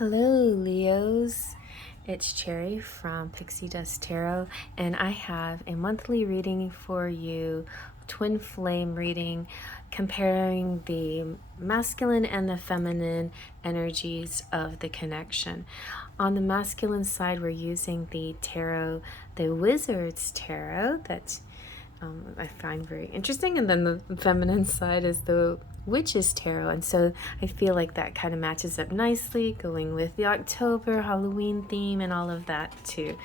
Hello, Leos. It's Cherry from Pixie Dust Tarot, and I have a monthly reading for you, twin flame reading, comparing the masculine and the feminine energies of the connection. On the masculine side, we're using the tarot, the Wizard's Tarot, that's I find very interesting. And then the feminine side is the Witch's Tarot. And so I feel like that kind of matches up nicely, going with the October Halloween theme and all of that too.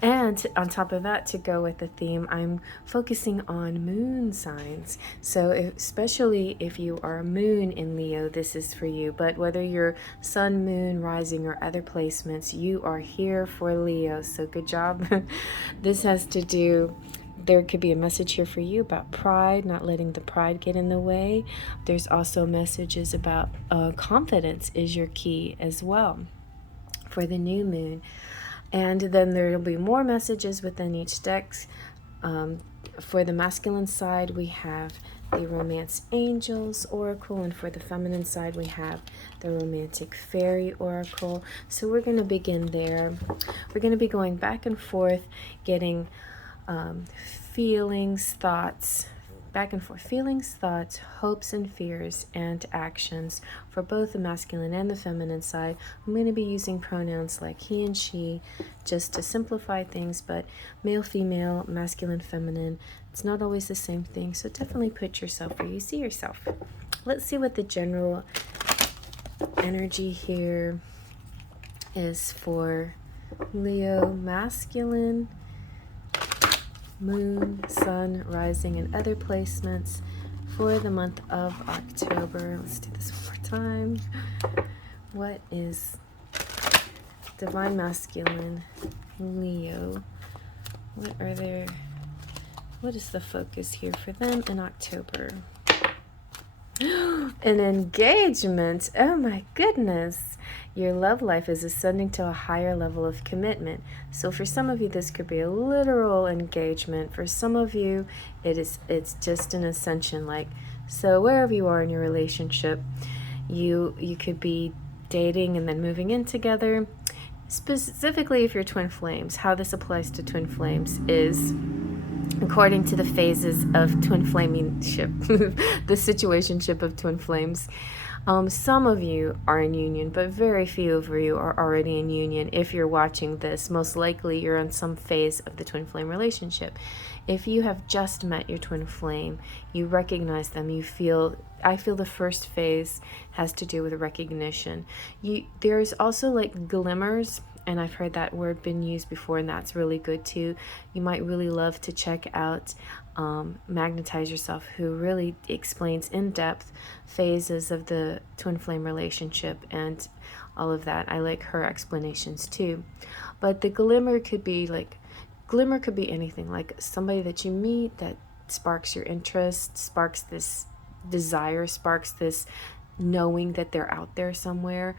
And on top of that, to go with the theme, I'm focusing on moon signs. So especially if you are a moon in Leo, this is for you. But whether you're sun, moon, rising, or other placements, you are here for Leo. So good job. This has to do, there could be a message here for you about pride, not letting the pride get in the way. There's also messages about confidence is your key as well for the new moon. And then there will be more messages within each deck. For the masculine side, we have the Romance Angels Oracle, and for the feminine side, we have the Romantic Fairy Oracle. So we're going to begin there. We're going to be going back and forth, getting feelings, thoughts, back and forth, feelings, thoughts, hopes and fears, and actions for both the masculine and the feminine side. I'm going to be using pronouns like he and she just to simplify things, but male, female, masculine, feminine, it's not always the same thing, so definitely put yourself where you see yourself. Let's see what the general energy here is for Leo masculine, moon, sun, rising, and other placements for the month of October. Let's do this one more time. What is divine masculine Leo? What is the focus here for them in October? An engagement. Oh my goodness. Your love life is ascending to a higher level of commitment. So for some of you, this could be a literal engagement. For some of you, it's just an ascension. Like, so wherever you are in your relationship, you could be dating and then moving in together. Specifically, if you're twin flames, how this applies to twin flames is according to the phases of twin flamingship, the situationship of twin flames. Some of you are in union, but very few of you are already in union. If you're watching this, most likely you're in some phase of the twin flame relationship. If you have just met your twin flame, you recognize them, I feel the first phase has to do with recognition. There's also like glimmers, and I've heard that word been used before, and that's really good too. You might really love to check out Magnetize Yourself, who really explains in depth phases of the twin flame relationship and all of that. I like her explanations too. But the glimmer could be anything, like somebody that you meet that sparks your interest, sparks this desire, sparks this knowing that they're out there somewhere.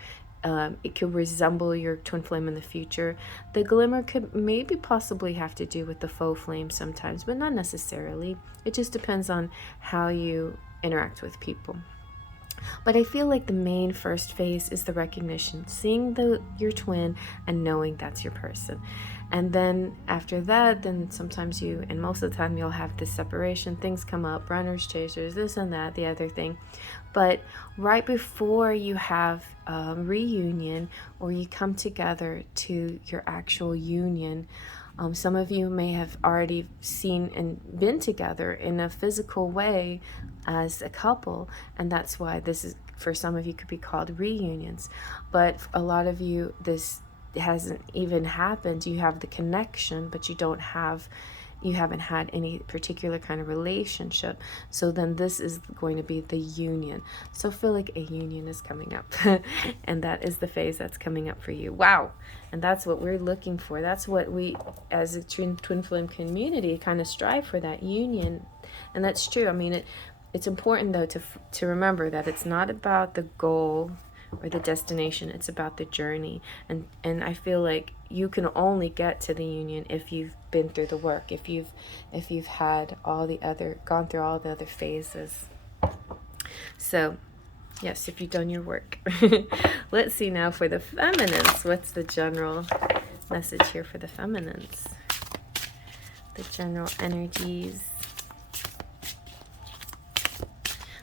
It could resemble your twin flame in the future. The glimmer could maybe possibly have to do with the faux flame sometimes, but not necessarily. It just depends on how you interact with people. But I feel like the main first phase is the recognition, seeing your twin and knowing that's your person. And then after that, then sometimes and most of the time you'll have this separation, things come up, runners, chasers, this and that, the other thing. But right before you have reunion, or you come together to your actual union, some of you may have already seen and been together in a physical way as a couple, and that's why this is, for some of you, could be called reunions. But a lot of you, this hasn't even happened. You have the connection, but you haven't had any particular kind of relationship. So then this is going to be the union. So I feel like a union is coming up and that is the phase that's coming up for you. Wow. And that's what we're looking for. That's what we as a twin flame community kind of strive for, that union. And that's true. I mean, it's important though to remember that it's not about the goal or the destination, it's about the journey. And I feel like you can only get to the union if you've been through the work, if you've had gone through all the other phases. So Yes, if you've done your work. Let's see now for the feminines. What's the general message here for the feminines? The general energies.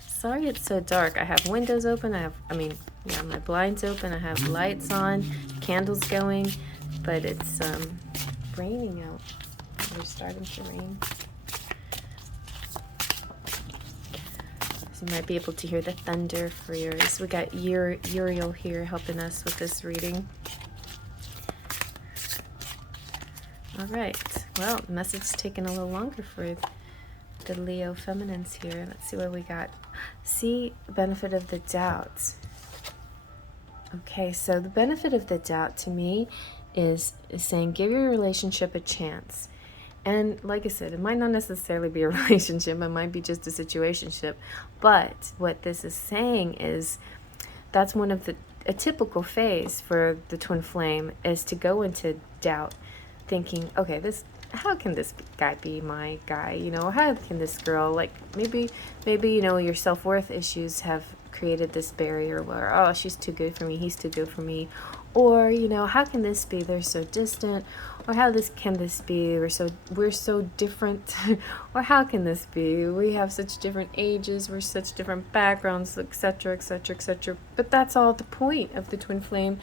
Sorry it's so dark. I have windows open. Yeah, my blinds open. I have lights on, candles going, but it's raining out. It's starting to rain. So you might be able to hear the thunder for yours. We got Uriel here helping us with this reading. All right. Well, the message is taking a little longer for the Leo feminines here. Let's see what we got. See the benefit of the doubt. Okay, so the benefit of the doubt to me is saying give your relationship a chance. And like I said, it might not necessarily be a relationship. It might be just a situationship. But what this is saying is that's a typical phase for the twin flame is to go into doubt, thinking, okay, how can this guy be my guy? You know, how can this girl, like, maybe, you know, your self-worth issues have created this barrier where, oh, she's too good for me, he's too good for me. Or, you know, how can this be? They're so distant. Or can this be? We're so different. Or how can this be? We have such different ages, we're such different backgrounds, etc., etc., etc. But that's all the point of the twin flame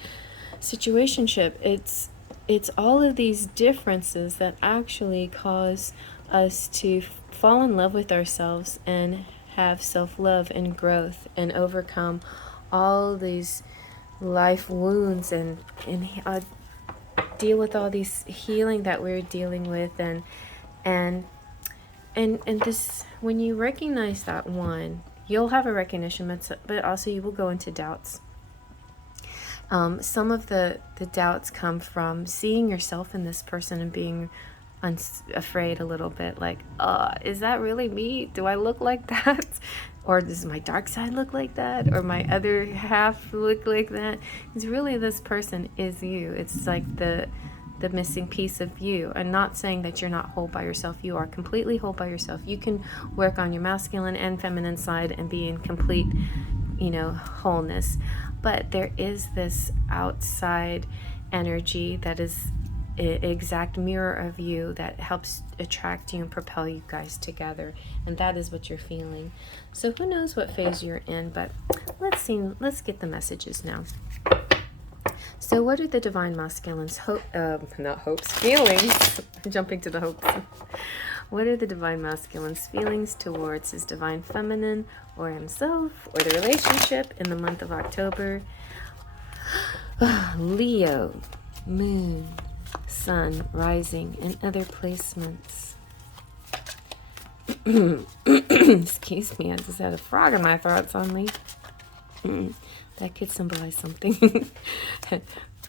situationship. It's all of these differences that actually cause us to fall in love with ourselves and have self-love and growth and overcome all these life wounds and deal with all these healing that we're dealing with and this, when you recognize that, one, you'll have a recognition, but also you will go into doubts. Some of the doubts come from seeing yourself in this person and being afraid a little bit, like, is that really me? Do I look like that? Or does my dark side look like that? Or my other half look like that? It's really, this person is you. It's like the missing piece of you. I'm not saying that you're not whole by yourself. You are completely whole by yourself. You can work on your masculine and feminine side and be in complete, wholeness. But there is this outside energy that is an exact mirror of you that helps attract you and propel you guys together. And that is what you're feeling. So who knows what phase you're in, but let's get the messages now. So what are the divine masculines' feelings? Jumping to the hopes. What are the divine masculine's feelings towards his divine feminine or himself or the relationship in the month of October? Leo, moon, sun, rising, and other placements. Excuse me, I just had a frog in my throat suddenly. That could symbolize something.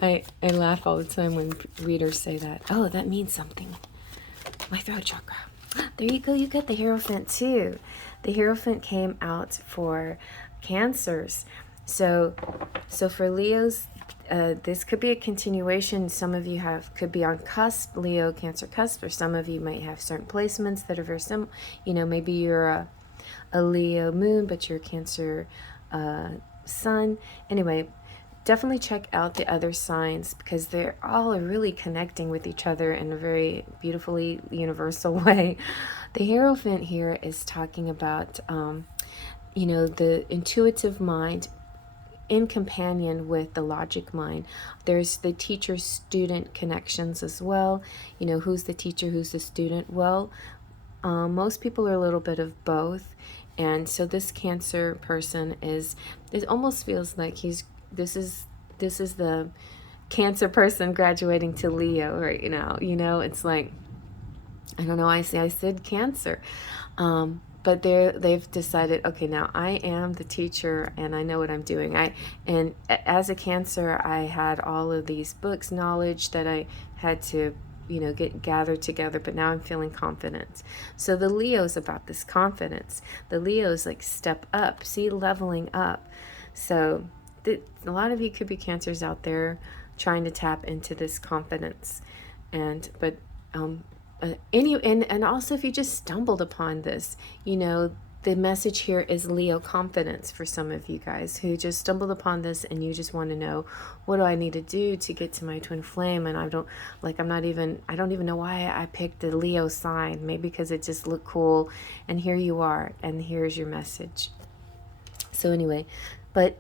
I laugh all the time when readers say that. Oh, that means something. My throat chakra. There you go. You got the Hierophant too. The Hierophant came out for Cancers. So for Leos, this could be a continuation. Some of you could be on cusp, Leo, Cancer cusp, or some of you might have certain placements that are very similar. Maybe you're a Leo moon, but you're Cancer sun. Anyway, definitely check out the other signs because they're all really connecting with each other in a very beautifully universal way. The Hierophant here is talking about, the intuitive mind in companion with the logic mind. There's the teacher-student connections as well. Who's the teacher, who's the student? Well, most people are a little bit of both. And so this Cancer person it almost feels like this is the Cancer person graduating to Leo right now. It's like, I don't know, I said Cancer. But they've decided, okay, now I am the teacher and I know what I'm doing. And as a Cancer, I had all of these books, knowledge that I had to get gathered together, but now I'm feeling confident. So the Leo's about this confidence. The Leo's like step up, see, leveling up. So a lot of you could be Cancers out there trying to tap into this confidence. And also if you just stumbled upon this, the message here is Leo confidence for some of you guys who just stumbled upon this and you just want to know, what do I need to do to get to my twin flame? And I don't even know why I picked the Leo sign. Maybe because it just looked cool. And here you are, and here's your message. So anyway, but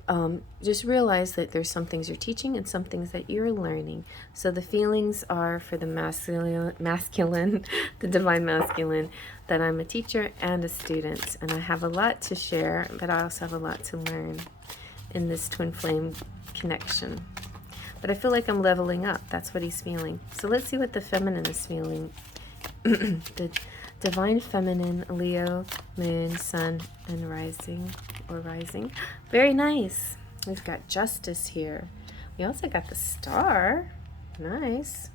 just realize that there's some things you're teaching and some things that you're learning. So the feelings are for the masculine, the divine masculine, that I'm a teacher and a student. And I have a lot to share, but I also have a lot to learn in this twin flame connection. But I feel like I'm leveling up. That's what he's feeling. So let's see what the feminine is feeling. The divine feminine, Leo, moon, sun, and rising. Very nice. We've got justice here. We also got the star. Nice.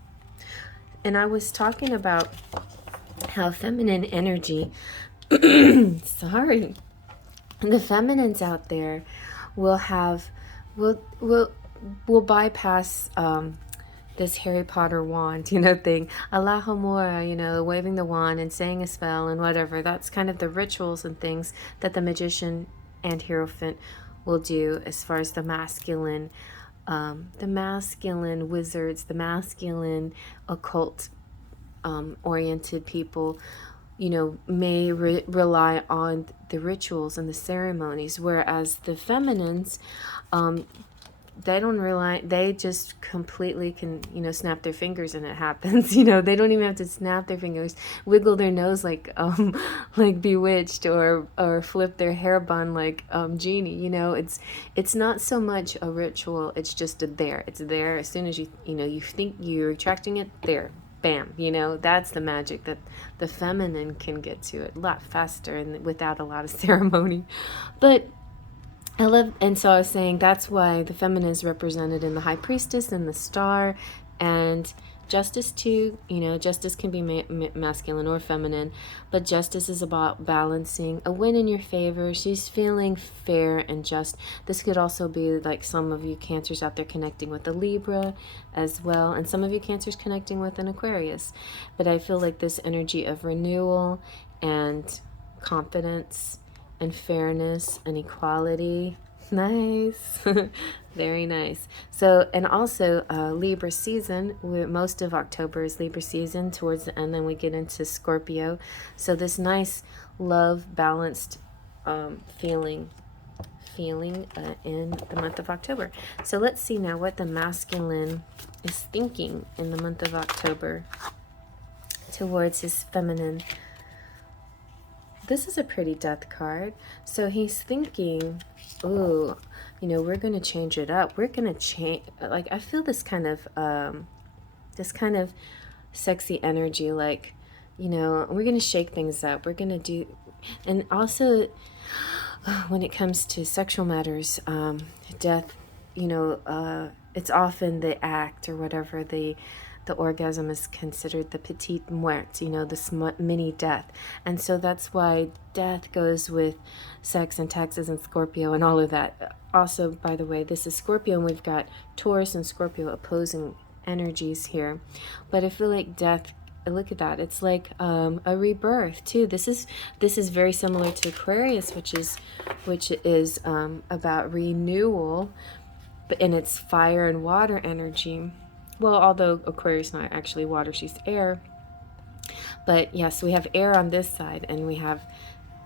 And I was talking about how feminine energy, sorry, the feminines out there will bypass this Harry Potter wand, thing. Alohomora, waving the wand and saying a spell and whatever. That's kind of the rituals and things that the magician and Hierophant will do as far as the masculine wizards, the masculine occult oriented people, may rely on the rituals and the ceremonies, whereas the feminines, they don't rely, they just completely can, snap their fingers and it happens. They don't even have to snap their fingers, wiggle their nose like Bewitched, or flip their hair bun like Genie. It's not so much a ritual, it's just there. It's there as soon as you think you're attracting it, there. Bam, that's the magic that the feminine can get to it a lot faster and without a lot of ceremony. But and so I was saying that's why the feminine is represented in the high priestess and the star, and justice too. Justice can be masculine or feminine, but justice is about balancing a win in your favor. She's feeling fair and just. This could also be like some of you Cancers out there connecting with a Libra as well, and some of you Cancers connecting with an Aquarius. But I feel like this energy of renewal and confidence and fairness and equality. Nice. Very nice. So, and also Libra season, most of October is Libra season. Towards the end, then we get into Scorpio. So this nice love balanced feeling in the month of October. So let's see now what the masculine is thinking in the month of October towards his feminine. This is a pretty death card. So he's thinking, ooh, we're going to change it up. We're going to change, like, I feel this kind of sexy energy, like, we're going to shake things up. We're going to do, and also when it comes to sexual matters, death, it's often the act or whatever, the orgasm is considered the petite muerte, the mini death. And so that's why death goes with sex and taxes and Scorpio and all of that. Also, by the way, this is Scorpio, and we've got Taurus and Scorpio opposing energies here. But I feel like death, look at that, it's like a rebirth too. This is very similar to Aquarius, which is about renewal, but in its fire and water energy. Well, although Aquarius is not actually water, she's air. But yes, we have air on this side, and we have,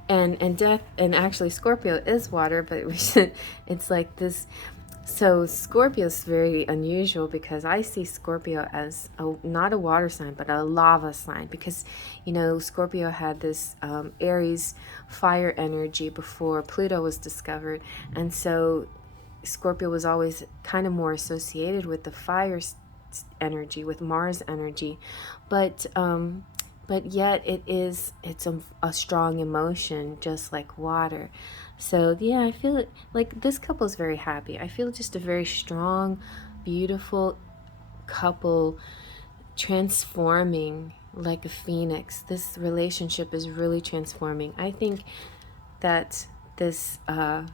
and death, and actually Scorpio is water, but it's like this. So Scorpio is very unusual because I see Scorpio as not a water sign, but a lava sign, because, Scorpio had this Aries fire energy before Pluto was discovered. And so Scorpio was always kind of more associated with the fire energy, with Mars energy, but yet it's a strong emotion, just like water. So yeah, I feel like this couple is very happy. I feel just a very strong, beautiful couple, transforming like a phoenix. This relationship is really transforming. I think that this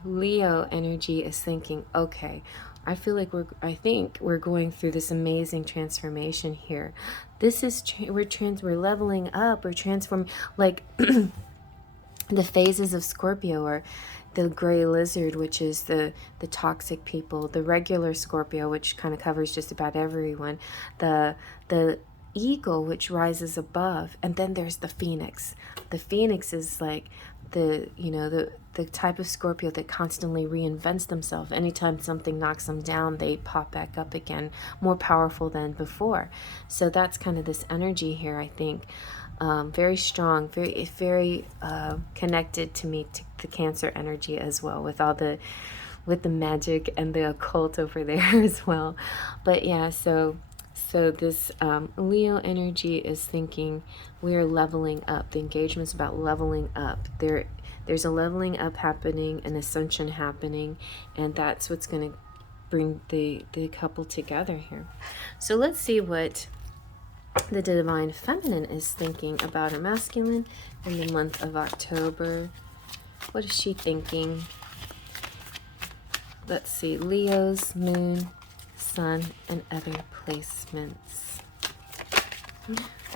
Leo energy is thinking, okay, I think we're going through this amazing transformation here. This is we're leveling up, we're transforming, like the phases of Scorpio are the gray lizard, which is the toxic people, the regular Scorpio, which kind of covers just about everyone, the eagle, which rises above, and then there's the phoenix. The phoenix is like the, you know, the type of Scorpio that constantly reinvents themselves. Anytime something knocks them down, they pop back up again, more powerful than before. So that's kind of this energy here, I think. Very strong, very connected to me, to the Cancer energy as well, with all the, with the magic and the occult over there as well. But yeah, so this Leo energy is thinking we're leveling up. The engagement's about leveling up. There's a leveling up happening, an ascension happening, and that's what's going to bring the couple together here. So let's see what the Divine Feminine is thinking about her masculine in the month of October. What is she thinking? Let's see. Leo's moon, sun, and other placements.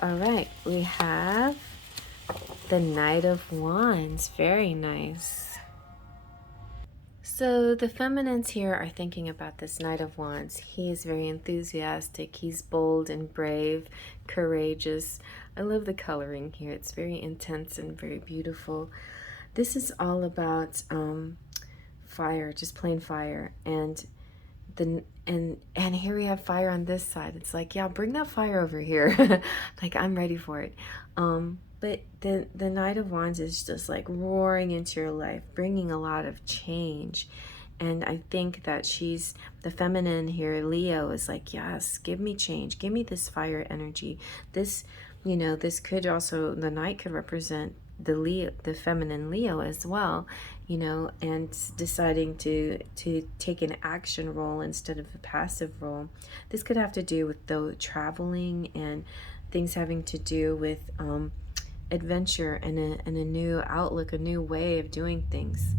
All right. We have the Knight of Wands. Very nice. So the feminines here are thinking about this Knight of Wands. He is very enthusiastic. He's bold and brave, courageous. I love the coloring here. It's very intense and very beautiful. This is all about fire, just plain fire. And here we have fire on this side. It's like, yeah, bring that fire over here. Like, I'm ready for it. But the Knight of Wands is just like roaring into your life, bringing a lot of change. And I think that she's, the feminine here, Leo, is like, yes, give me change. Give me this fire energy. This, you know, this could also, the Knight could represent the Leo, the feminine Leo as well, you know, and deciding to take an action role instead of a passive role. This could have to do with the traveling and things having to do with adventure and a new outlook, a new way of doing things.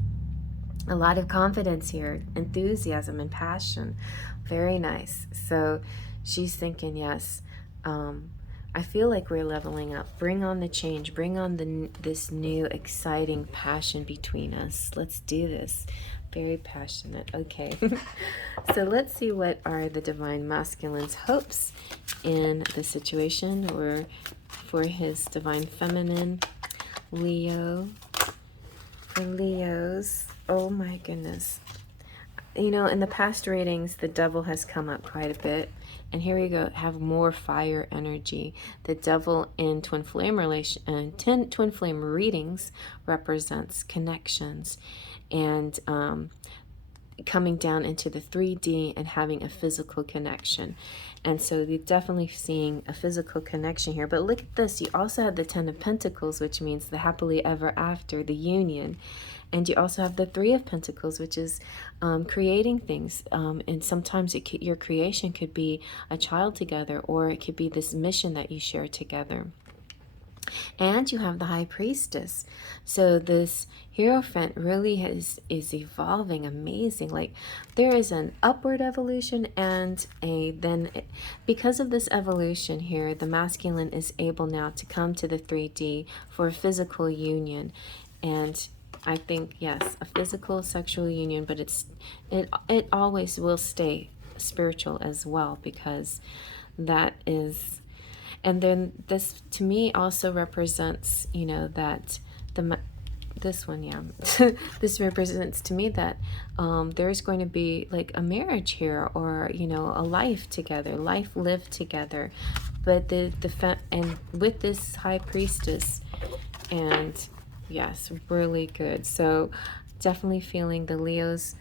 A lot of confidence here, enthusiasm and passion. Very nice. So she's thinking, yes, I feel like we're leveling up. Bring on the change. Bring on this new exciting passion between us. Let's do this. Very passionate. Okay. So let's see what are the Divine Masculine's hopes in the situation, or for his Divine Feminine, Leo. For Leos, oh my goodness. You know, in the past readings, the Devil has come up quite a bit. And here we go, have more fire energy. The Devil in twin flame twin flame readings represents connections and coming down into the 3D and having a physical connection. And so you're definitely seeing a physical connection here. But look at this. You also have the 10 of Pentacles, which means the happily ever after, the union. And you also have the 3 of Pentacles, which is creating things. And sometimes your creation could be a child together, or it could be this mission that you share together. And you have the High Priestess. So this Hierophant really is evolving amazing. Like, there is an upward evolution and because of this evolution here, the masculine is able now to come to the 3D for a physical union. And I think, yes, a physical sexual union, but it always will stay spiritual as well, because that is. And then this, to me, also represents, you know, that this one, yeah, this represents to me that there's going to be like a marriage here, or, you know, a life together, life lived together. But and with this High Priestess, and yes, really good. So definitely feeling the Leos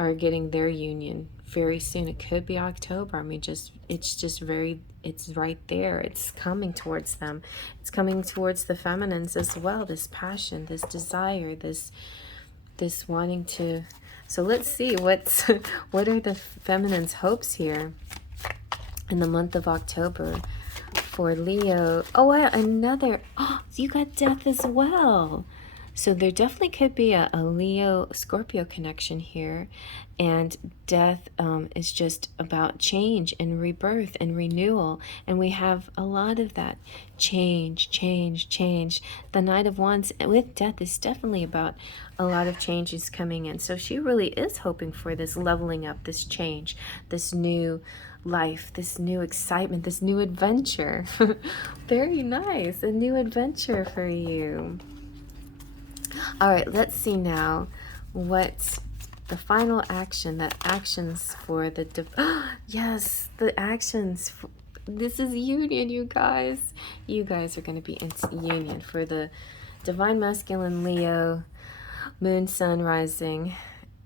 are getting their union very soon. It could be October. I mean, it's right there. It's coming towards them. It's coming towards the feminines as well. This passion, this desire, this wanting to. So let's see what are the feminines' hopes here in the month of October for Leo. Oh, wow, another. Oh, you got Death as well. So there definitely could be a Leo Scorpio connection here, and death is just about change and rebirth and renewal, and we have a lot of that change, change, change. The Knight of Wands with death is definitely about a lot of changes coming in. So she really is hoping for this leveling up, this change, this new life, this new excitement, this new adventure. Very nice, a new adventure for you. All right, let's see now what the final action, that actions for the yes, the actions for, this is union, you guys. You guys are going to be in union for the divine masculine Leo, moon, sun, rising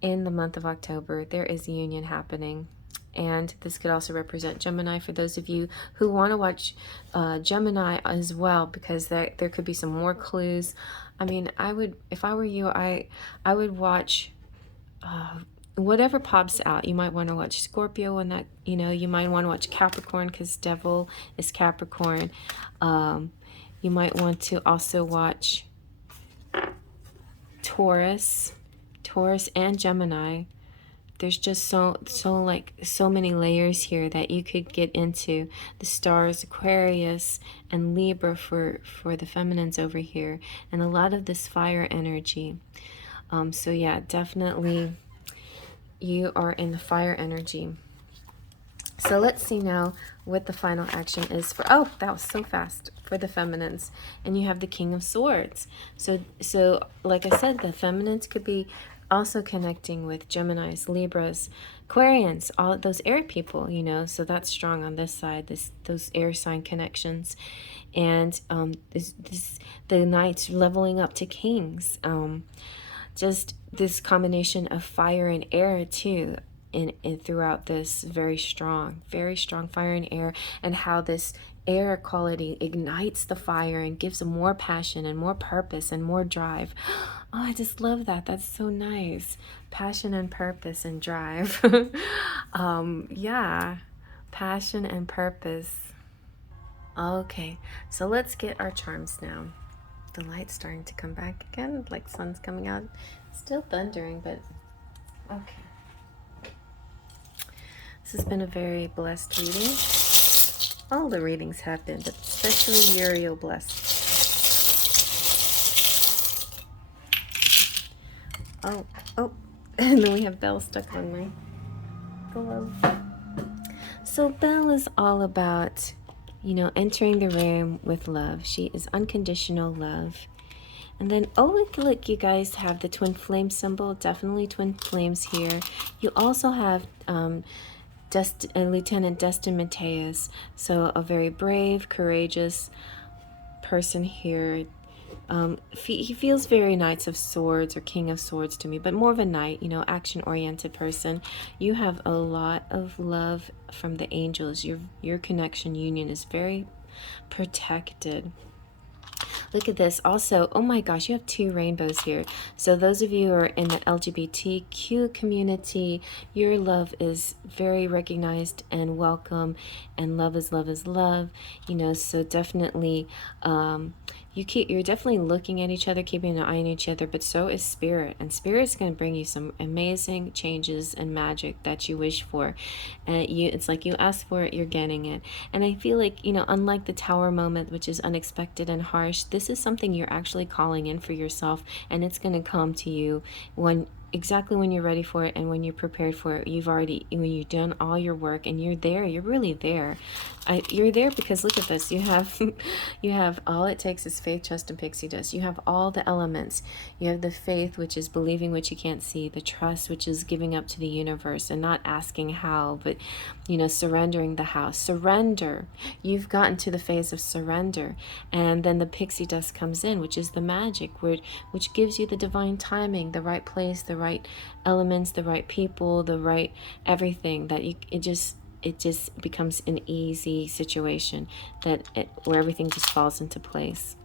in the month of October. There is union happening. And this could also represent Gemini for those of you who want to watch Gemini as well, because there could be some more clues. I mean, I would, if I were you, I would watch whatever pops out. You might want to watch Scorpio, and that, you know, you might want to watch Capricorn because Devil is Capricorn. You might want to also watch Taurus and Gemini. There's just so many layers here that you could get into. The stars, Aquarius and Libra for the feminines over here, and a lot of this fire energy. So yeah, definitely you are in the fire energy. So let's see now what the final action is for, oh, that was so fast, for the feminines. And you have the King of Swords. So like I said, the feminines could be also connecting with Geminis, Libras, Aquarians, all those air people, you know, so that's strong on this side, those air sign connections. And the Knights leveling up to Kings. Just this combination of fire and air too, in throughout this very strong fire and air, and how this air quality ignites the fire and gives them more passion and more purpose and more drive. Oh, I just love that. That's so nice. Passion and purpose and drive. Yeah, passion and purpose. Okay, so let's get our charms now. The light's starting to come back again, like sun's coming out. Still thundering, but okay. This has been a very blessed reading. All the readings have been, but especially Uriel blessed. Oh, and then we have Belle stuck on my glove. So Belle is all about, you know, entering the room with love. She is unconditional love. And then, oh, look, you guys have the twin flame symbol. Definitely twin flames here. You also have Lieutenant Destin Mateus. So a very brave, courageous person here. He feels very Knights of Swords or King of Swords to me, but more of a knight, you know, action-oriented person. You have a lot of love from the angels. Your connection union is very protected. Look at this. Also, oh my gosh, you have 2 rainbows here. So those of you who are in the LGBTQ community, your love is very recognized and welcome, and love is love is love. You know, so definitely you're definitely looking at each other, keeping an eye on each other, but so is Spirit. And Spirit's going to bring you some amazing changes and magic that you wish for. And it's like you ask for it, you're getting it. And I feel like, you know, unlike the Tower moment, which is unexpected and harsh, this is something you're actually calling in for yourself, and it's going to come to you exactly when you're ready for it and when you're prepared for it. When you've done all your work and you're there, you're really there. You're there because look at this. You have all it takes is faith, trust, and pixie dust. You have all the elements. You have the faith, which is believing what you can't see. The trust, which is giving up to the universe and not asking how, but, you know, surrendering the how. Surrender. You've gotten to the phase of surrender. And then the pixie dust comes in, which is the magic, which gives you the divine timing, the right place, the right elements, the right people, the right everything, that it just becomes an easy situation where everything just falls into place.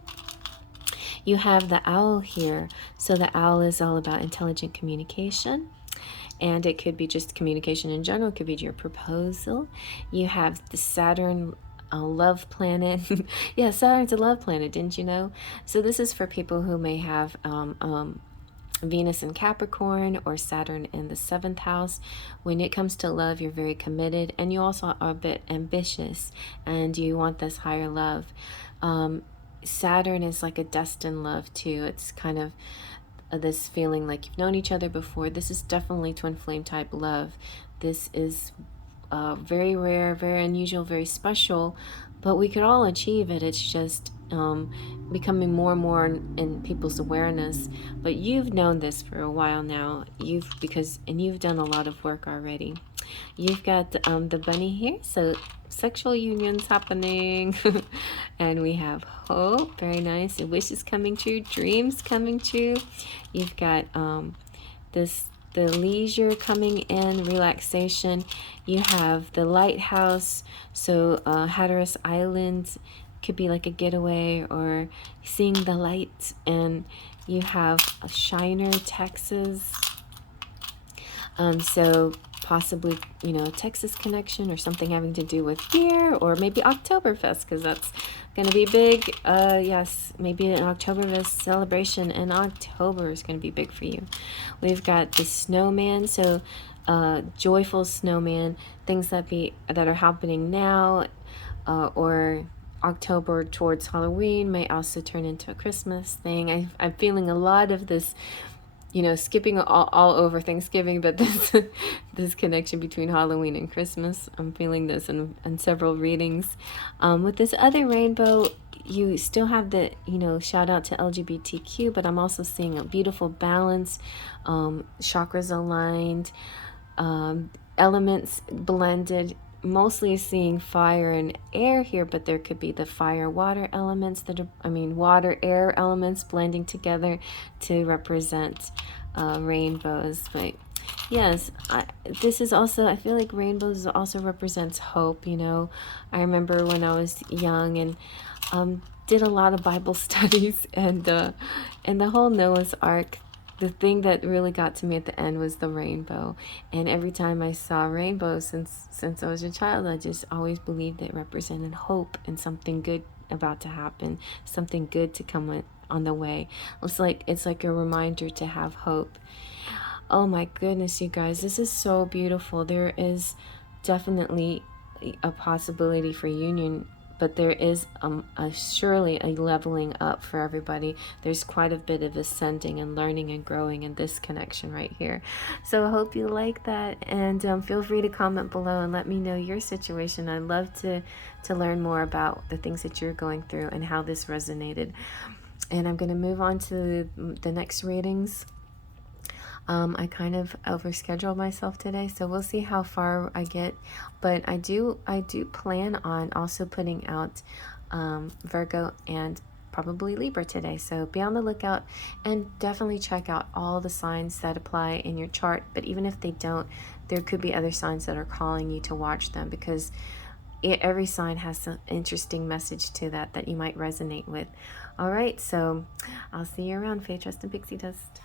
You have the owl here. So the owl is all about intelligent communication, and it could be just communication in general. It could be your proposal. You have the Saturn a love planet. Yeah, Saturn's a love planet, didn't you know? So this is for people who may have Venus in Capricorn or Saturn in the 7th house. When it comes to love, you're very committed, and you also are a bit ambitious, and you want this higher love. Saturn is like a destined love too. It's kind of this feeling like you've known each other before. This is definitely twin flame type love. This is very rare, very unusual, very special, but we could all achieve it. It's just becoming more and more in people's awareness. But you've known this for a while now. You've done a lot of work already. You've got the bunny here, so sexual unions happening. And we have hope, very nice, wishes coming true, dreams coming true. You've got the leisure coming in, relaxation. You have the lighthouse, so Hatteras Island could be like a getaway or seeing the light. And you have a Shiner, Texas. So possibly, Texas connection or something having to do with beer, or maybe Oktoberfest, because that's going to be big. Yes, maybe an Oktoberfest celebration in October is going to be big for you. We've got the snowman, so joyful snowman, things that are happening now, or October towards Halloween may also turn into a Christmas thing. I'm feeling a lot of this, skipping all over Thanksgiving, but this connection between Halloween and Christmas. I'm feeling this in several readings. With this other rainbow, you still have the, shout out to LGBTQ, but I'm also seeing a beautiful balance, chakras aligned, elements blended. Mostly seeing fire and air here, but there could be the fire water elements water air elements blending together to represent rainbows. But yes, this is also, I feel like rainbows also represents hope. I remember when I was young and did a lot of Bible studies, and the whole Noah's Ark, the thing that really got to me at the end was the rainbow. And every time I saw rainbows since I was a child, I just always believed it represented hope and something good about to happen, something good to come on the way. It's like a reminder to have hope. Oh my goodness, you guys, this is so beautiful. There is definitely a possibility for union, but there is surely a leveling up for everybody. There's quite a bit of ascending and learning and growing in this connection right here. So I hope you like that, and feel free to comment below and let me know your situation. I'd love to learn more about the things that you're going through and how this resonated. And I'm going to move on to the next readings. I kind of overscheduled myself today, so we'll see how far I get. But I do plan on also putting out Virgo and probably Libra today. So be on the lookout, and definitely check out all the signs that apply in your chart. But even if they don't, there could be other signs that are calling you to watch them, because every sign has some interesting message to that you might resonate with. All right, so I'll see you around. Faye, Trust, and Pixie Dust.